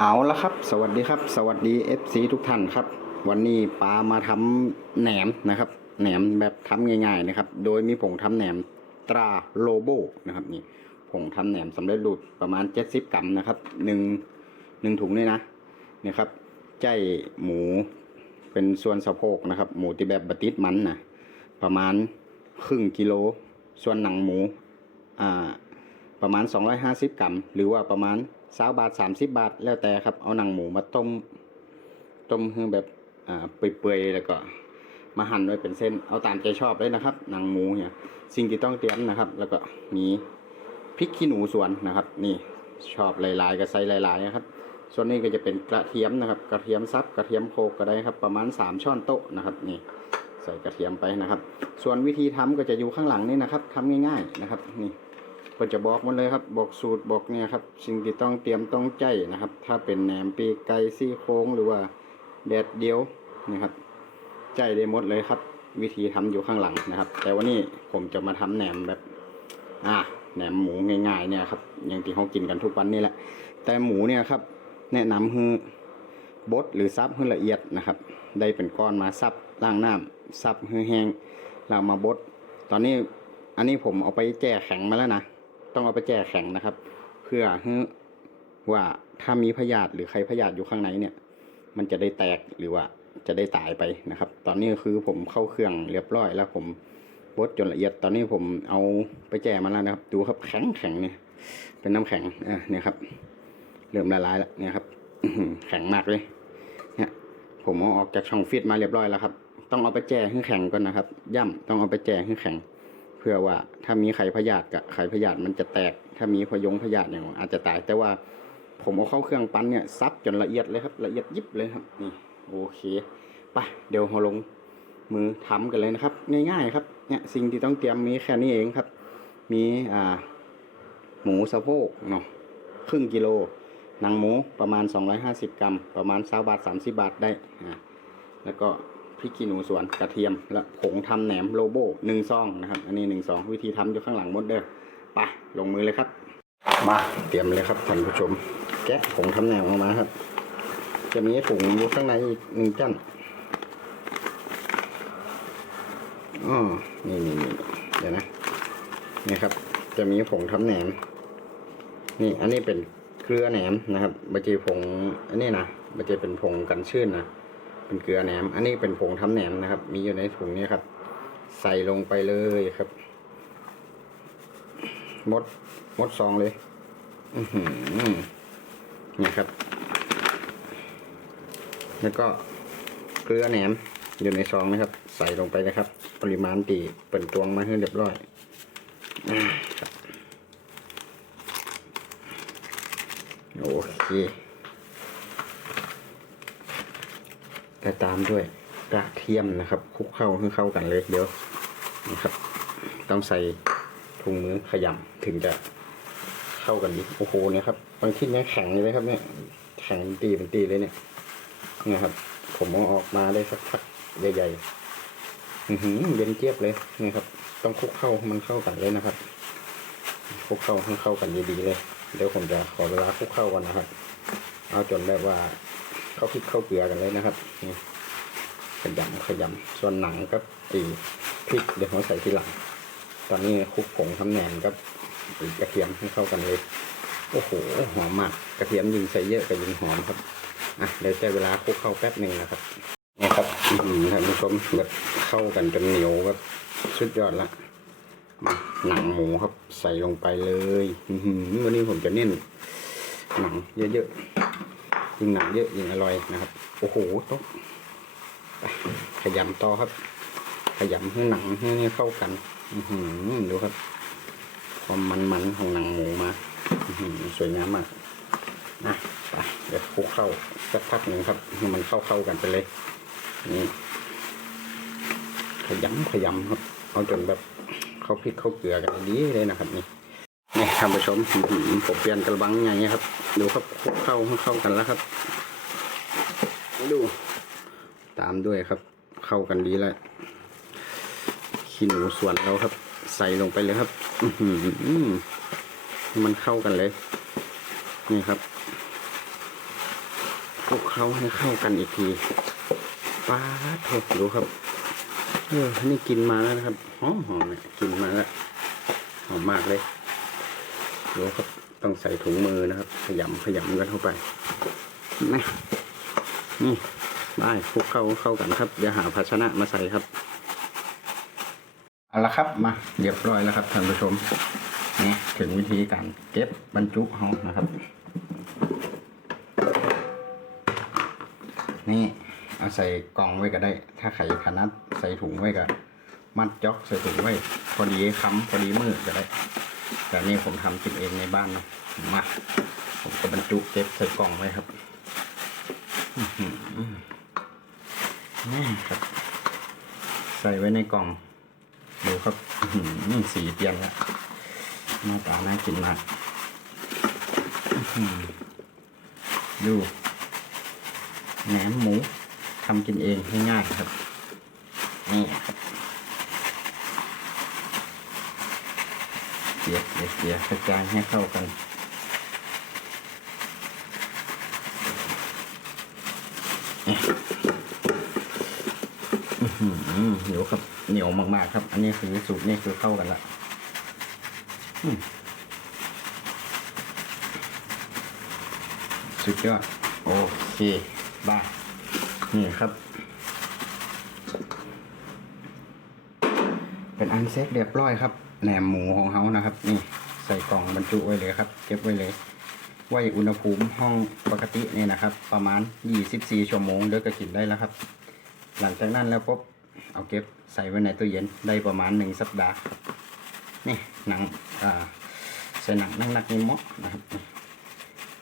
เอาละครับ สวัสดีครับ สวัสดี FC ทุกท่านครับ วันนี้ปามาทำแหนมนะครับ แหนมแบบทำง่ายๆนะครับ โดยมีผงทำแหนมตราโลโบนะครับนี่ผงทำแหนมสำเร็จรูปประมาณ 70 กรัมนะครับหนึ่งหนึ่งถุงนี่นะนี่ครับใจหมูเป็นส่วนสะโพกนะครับ หมูที่แบบบะติดมันนะประมาณครึ่งกิโล ส่วนหนังหมูอ่าประมาณ 250 กรัม หรือว่าประมาณ 20บาท30บาทแล้วแต่ครับ เอาหนังหมูมาต้ม ต้มให้แบบอ่าเปื่อยๆแล้วก็มาหั่นไว้เป็นเส้นเอาตามใจชอบเลยนะครับ หนังหมูเนี่ย สิ่งที่ต้องเตรียมนะครับ แล้วก็มีพริกขี้หนูสวนนะครับ นี่ชอบหลายๆก็ใส่หลายๆนะครับ ส่วนนี้ก็จะเป็นกระเทียมนะครับ กระเทียมซับกระเทียมโคกก็ได้ครับ ประมาณ 3 ช้อนโต๊ะนะครับ นี่ใส่กระเทียมไปนะครับ ส่วนวิธีทำก็จะอยู่ข้างหลังนี่นะครับทำง่าย ๆนะครับ นี่ ก็จะบอกหมันเลยครับ บอกสูตรบอกเนี่ยครับ สิ่งที่ต้องเตรียมต้องใจนะครับ ถ้าเป็นแหนมปีกไก่ซี่โครงหรือว่าแดดเดียวนะครับ ใจได้หมดเลยครับ วิธีทำอยู่ข้างหลังนะครับ แต่วันนี้ผมจะมาทำแหนมแบบ อ่าแหนมหมูง่าย ๆ เนี่ยครับอย่างที่เขากินกันทุกวันนี่แหละ แต่หมูเนี่ยครับ แนะนำคือบดหรือซับให้ละเอียดนะครับ ได้เป็นก้อนมาซับล้างน้ำซับให้แห้งแล้วมาบดตอนนี้อันนี้ผมเอาไปแจ่แข็งมาแล้วนะ ต้องเอาไปแจ่แข็งนะครับ เพื่อให้ว่าถ้ามีพยาธิหรือใครพยาธิอยู่ข้างในเนี่ย มันจะได้แตกหรือว่าจะได้ตายไปนะครับ ตอนนี้คือผมเข้าเครื่องเรียบร้อยแล้วผมบดจนละเอียด ตอนนี้ผมเอาไปแจมาแล้วนะครับ ดูครับแข็งแข็งเนี่ย เป็นน้ำแข็งอ่าเนี่ยครับ เริ่มละลายแล้วเนี่ยครับแข็งมากเลย เนี่ย ผมเอาออกจากช่องฟิตมาเรียบร้อยแล้วครับ ต้องเอาไปแจให้แข็งก่อนนะครับ ย่ำต้องเอาไปแจให้แข็ง พื่อว่าถ้ามีไข่พยาธิกับไข่พยาธิมันจะแตก ถ้ามีพยงพยาธิเนี่ยอาจจะตายแต่ว่าผมเอาเข้าเครื่องปั้นเนี่ยซับจนละเอียดเลยครับ ละเอียดยิบเลยครับนี่โอเคไปเดี๋ยวเราลงมือทำกันเลยนะครับ ง่ายๆครับเนี่ยสิ่งที่ต้องเตรียมมีแค่นี้เองครับ มีอ่าหมูสะโพกเนาะครึ่งกิโลหนังหมูประมาณ 250 กรัม ประมาณ20บาท 30 บาทได้อ่าแล้วก็ พริกขี้หนูสวนกระเทียม และผงทำแหนมโลโบหนึ่งซองนะครับ อันนี้หนึ่งซองวิธีทำอยู่ข้างหลังหมดเด้อไปลงมือเลยครับ มาเตรียมเลยครับท่านผู้ชม แกะผงทำแหนมออกมาครับ จะมีถุงอยู่ข้างในอีกหนึ่งจั่นอ๋อนี่นี่นี่เดี๋ยวนะนี่ครับ จะมีผงทำแหนม นี่อันนี้เป็นเกลือแหนมนะครับบัจีผงอันนี้นะบัจีเป็นผงกันชื้นนะ เป็นเกลือแหนม อันนี้เป็นผงทำแหนมนะครับ มีอยู่ในถุงนี้ครับ ใส่ลงไปเลยครับมดมดซองเลยอืนี่ครับ แล้วก็เกลือแหนมอยู่ในซองนะครับ ใส่ลงไปนะครับ ปริมาณตีเปิ่นตวงมาให้เรียบร้อยอโอเค แต่ตามด้วยกระเทียมนะครับคลุกเข้าให้เข้ากันเลยเดี๋ยวนะครับ ต้องใส่ถุงมือขยำถึงจะเข้ากันดีโอ้โหเนี่ยครับบางที่เนี่ยแข็งเลยครับเนี่ยแข็งเป็นตีเป็นตีเลยเนี่ยนี่ยครับ ผมเอาออกมาได้สักพักใหญ่ๆอือหืเย็นเจี๊ยบเลยนี่ครับ ต้องคลุกเข้ามันเข้ากันเลยนะครับคลุกเข้าให้เข้ากันดีๆเลย เดี๋ยวผมจะขอเวลาคลุกเข้าก่อนนะครับ เอาจนแบบว่า เข้าพริกเข้าเกลือกันเลยนะครับนี่ขยำขยำส่วนหนังกับตีพริกเดี๋ยวเราใส่ทีหลัง ตอนนี้คลุกผงทำแหนมกับอีกกระเทียมให้เข้ากันเลย โอ้โหหอมมากกระเทียมยิ่งใส่เยอะก็ยิ่งหอมครับอะเดี๋ยวใช้เวลาคลุกเข้าแป๊บหนึ่งนะครับนี่ครับอืมท่านผู้ชมแบบเข้ากันจนเหนียวแบบสุดยอดละมาหนังหมูครับใส่ลงไปเลยอื้อหือวันนี้ผมจะเน้นหนังเยอะๆ ยิ่งหนังเยอะยิ่งอร่อยนะครับ โอ้โหต๊ะขยำต่อครับ ขยำให้หนังให้เข้ากัน อือหือดูครับ ความมันๆของหนังหมูมาอือหือสวยงามมากนะไปเดี๋ยวคลุกเข้าสักพักหนึ่งครับให้มันเข้าๆกันไปเลย นี่ ขยำขยำครับ เอาจนแบบเข้าพริกเข้าเกลือกันดีเลยนะครับนี่ ท่านผู้ชมผมเปลี่ยนกระบังอย่างเงี้ยครับ ดูครับเข้าเข้ากันแล้วครับดู ตามด้วยครับ เข้ากันดีแล้วขี้หนูส่วนเราครับ ใส่ลงไปเลยครับอมันเข้ากันเลย นี่ครับขคลุกเคล้าให้เข้ากันอีกทีป้าดโถดูครับเออนี่กินมาแล้วนะครับหอมหอมเนี่ยกินมาแล้วหอมมากเลย ดูครับต้องใส่ถุงมือนะครับ ขยำขยำกันเข้าไปนะนี่ได้คลุกเข้าเข้ากันครับเดี๋ยวหาภาชนะมาใส่ครับเอาละครับมาเรียบร้อยแล้วครับท่านผู้ชมนี่ถึงวิธีการเก็บบรรจุเฮานะครับ นี่เอาใส่กล่องไว้ก็ได้ ถ้าใครถนัดใส่ถุงไว้ก็มัดจ็อกใส่ถุงไว้ พอดีค้ำพอดีมือก็ได้ แต่นี่ผมทำกินเองในบ้านนะมาผมก็บรรจุเก็บใส่กล่องไว้ครับนี่ครับ ใส่ไว้ในกล่องดูครับสีเปลี่ยนแล้วหน้าตาน่ากินมากดูแหนมหมูทำกินเองง่ายๆครับนี่ครับ เกลี่ยเกลี่ยเกลี่ยกระจายให้เข้ากันอื้อหือเหนียวครับเหนียวมากๆครับ อันนี้คือสูตรนี่คือเข้ากันละสุดยอดโอเคบ้านี่ครับ เป็นอันเซ็ตเรียบร้อยครับ แหนมหมูของเขานะครับ นี่ใส่กล่องบรรจุไว้เลยครับ เก็บไว้เลย ไว้อุณหภูมิห้องปกติเนี่ยนะครับ ประมาณ 24 ชั่วโมงเดี๋ยวก็กินได้แล้วครับ หลังจากนั้นแล้วปุ๊บเอาเก็บใส่ไว้ในตู้เย็นได้ประมาณ 1 สัปดาห์ นี่หนังอ่าใส่หนังนั่งนักนหม้อนะครับ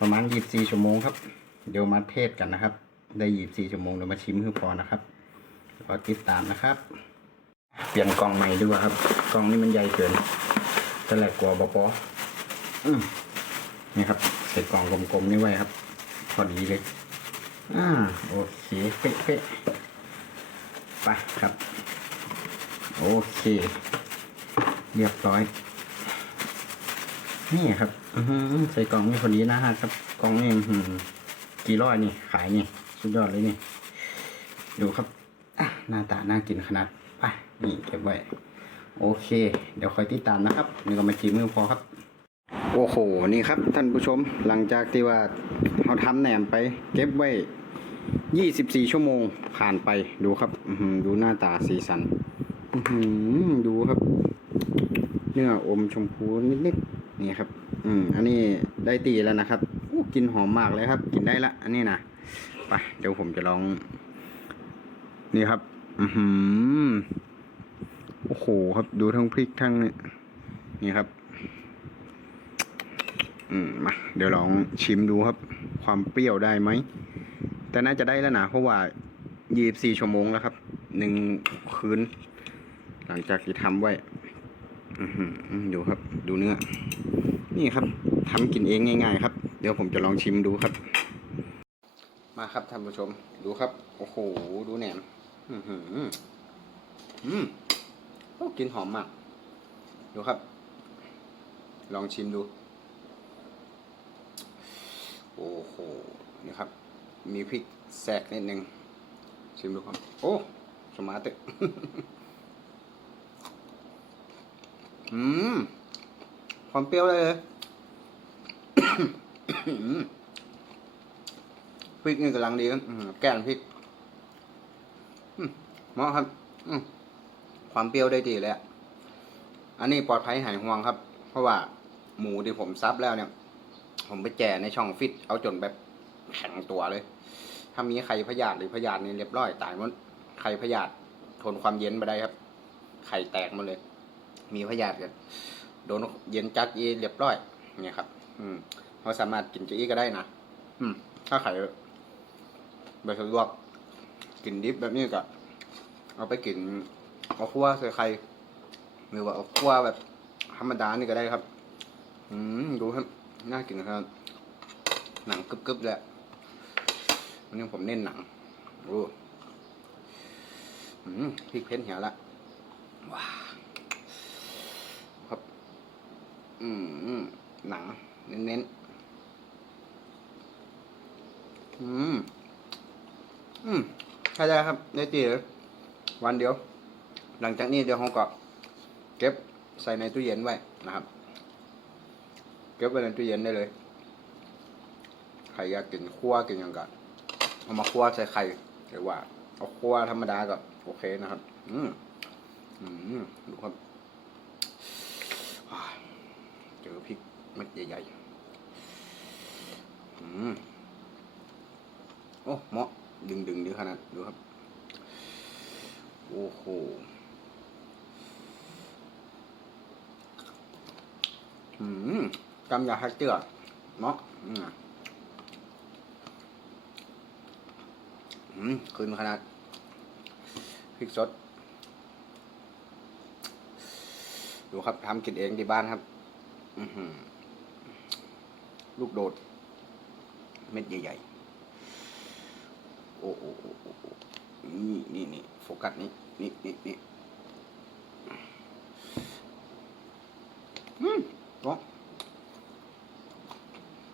ประมาณ 24 ชั่วโมงครับ เดี๋ยวมาเทศกันนะครับ ได้ 24 ชั่วโมงเดี๋ยวมาชิมคือพอนะครับรอติดตามนะครับ เปลี่ยนกล่องใหม่ดีกว่าครับ กล่องนี้มันใหญ่เกินจะแหลกกว่าบปอืมนี่ครับใส่กล่องกลมๆนี่ไว้ครับ พอดีเลยอ่าโอเคเป๊ะเป๊ะไปครับ โอเค เรียบร้อย นี่ครับอือหือใส่กล่องนี่พอดีนะฮะครับกล่องนี่อื้อหือกี่ร้อยนี่ ขายนี่ สุดยอดเลยนี่ ดูครับหน้าตาน่ากินขนาด นี่เก็บไว้ โอเค เดี๋ยวคอยติดตามนะครับ นี่ก็มาจีมือพอครับ โอ้โห นี่ครับท่านผู้ชม หลังจากที่ว่าเราทำแหนมไป เก็บไว้24ชั่วโมงผ่านไปดูครับดูหน้าตาสีสันดูครับ เนื้ออมชมพูนิดๆนี่ครับ อืม อันนี้ได้ตีแล้วนะครับกินหอมมากเลยครับ กินได้ละ อันนี้นะไปเดี๋ยวผมจะลอง นี่ครับ อือหือ อ้โหครับดูทั้งพริกทั้งนี่นี่ครับ อืมมาเดี๋ยวลองชิมดูครับ ความเปรี้ยวได้ไหม แต่น่าจะได้แล้วนะเพราะว่ายี่บสี่ชั่วโมงแล้วครับหนึ่งคืน หลังจากที่ทำไว้อือหือดูครับ ดูเนื้อ นี่ครับทำกินเองง่ายๆ ครับ เดี๋ยวผมจะลองชิมดูครับ มาครับท่านผู้ชม ดูครับ โอ้โห ดูแหนม อือหืออืม โอ้กลินหอมมากดูครับ ลองชิมดู โอ้โหนี่ครับ มีพริกแทรกนิดนึง ชิมดูครับ โอ้ สมาร์ทอืมความเปรี้ยวเลยพริกนี่กำลังดีครับแกนพริกเหมาะครับอืม ความเปรี้ยวได้ดีเลยอะอันนี้ปลอดภัยหายห่วงครับ เพราะว่าหมูที่ผมซับแล้วเนี่ย ผมไปแจ่ในช่องฟิต เอาจนแบบแข็งตัวเลย ถ้ามีไข่พยาธิหรือพยาธินี่เรียบร้อยตายหมดไข่พยาธิทนความเย็นไปได้ครับ ไข่แตกมาเลย มีพยาธิกันโดนเย็นจัดอีเรียบร้อย เนี่ยครับ อืมเราสามารถกินจะอีก็ได้นะอืม ถ้าไข่แบบสะดวกกินดิบแบบนี้ก็เอาไปกิน เอาคั่วใส่ไข่หรือว่าเอาคั่วแบบธรรมดานี่ก็ได้ครับ อืมดูครับน่ากินครับ หนังกรึบๆเลยอะวันนี้ผมเน้นหนังโอ้อืมพริกเพ้นเหี่ยวละว้าครับ อืมหนัง เน้นๆอืม อืมใช่ได้ครับในตีเลยวันเดียว หลังจากนี้เดี๋ยวเราก็เก็บใส่ในตู้เย็นไว้นะครับ เก็บไว้ในตู้เย็นได้เลยใครอยากกินคั่วกินยังก็เอามาคั่วใส่ไข่หรือว่าเอาคั่วธรรมดาก็โอเคนะครับ อืมอืมดูครับเจอพริกเม็ดใหญ่ๆอืมโอ้เหมาะดึงดึงๆดีขนาดดูครับ โอ้โห อืมกำยาฮักเจือเนาะอืมอืมขึ้นขนาดพริกสด ดูครับทำกินเองที่บ้านครับ อืลูกโดด เม็ดใหญ่ๆ โอ้โอ้โอ้โอ้โอ้นี่นี่นี่โฟกัสนี่นี่นี่นี่อืมเนาะ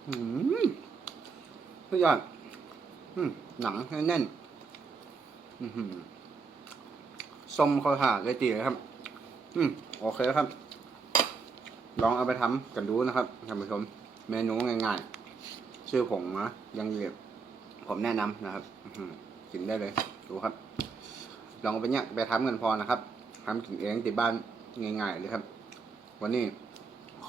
อืม สุดยอดหนังแน่นๆอือหือส้มเขาหาเลยตีเลยครับ อืมโอเคครับ ลองเอาไปทำกันดูนะครับท่านผู้ชม เมนูง่ายๆ ชื่อผมนะยังเรียบผมแนะนำนะครับอืกินได้เลย ดูครับ ลองเอาไปเนี่ยไปทำกันพอนะครับทำกินเองที่บ้านง่ายๆเลยครับ วันนี้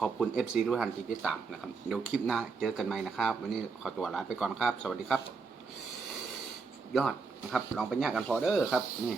ขอบคุณ FC ทุกท่านที่ติดตามนะครับ เดี๋ยวคลิปหน้าเจอกันใหม่นะครับ วันนี้ขอตัวลาไปก่อนครับ สวัสดีครับ ยอดนะครับ ลองไปเนี่ยกันพอเดอร์ครับ นี่